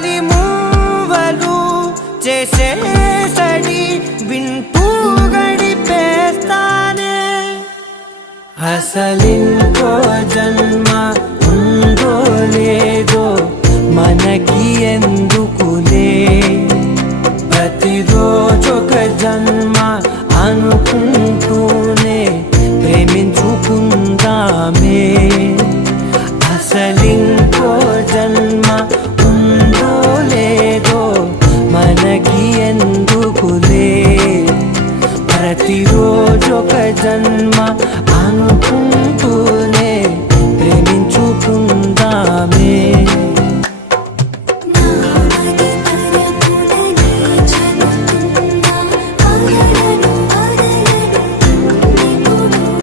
గాలి మూవలు చేసే సడి వింటూ గడిపేస్తానే అసలింకో జన్మ ఉందో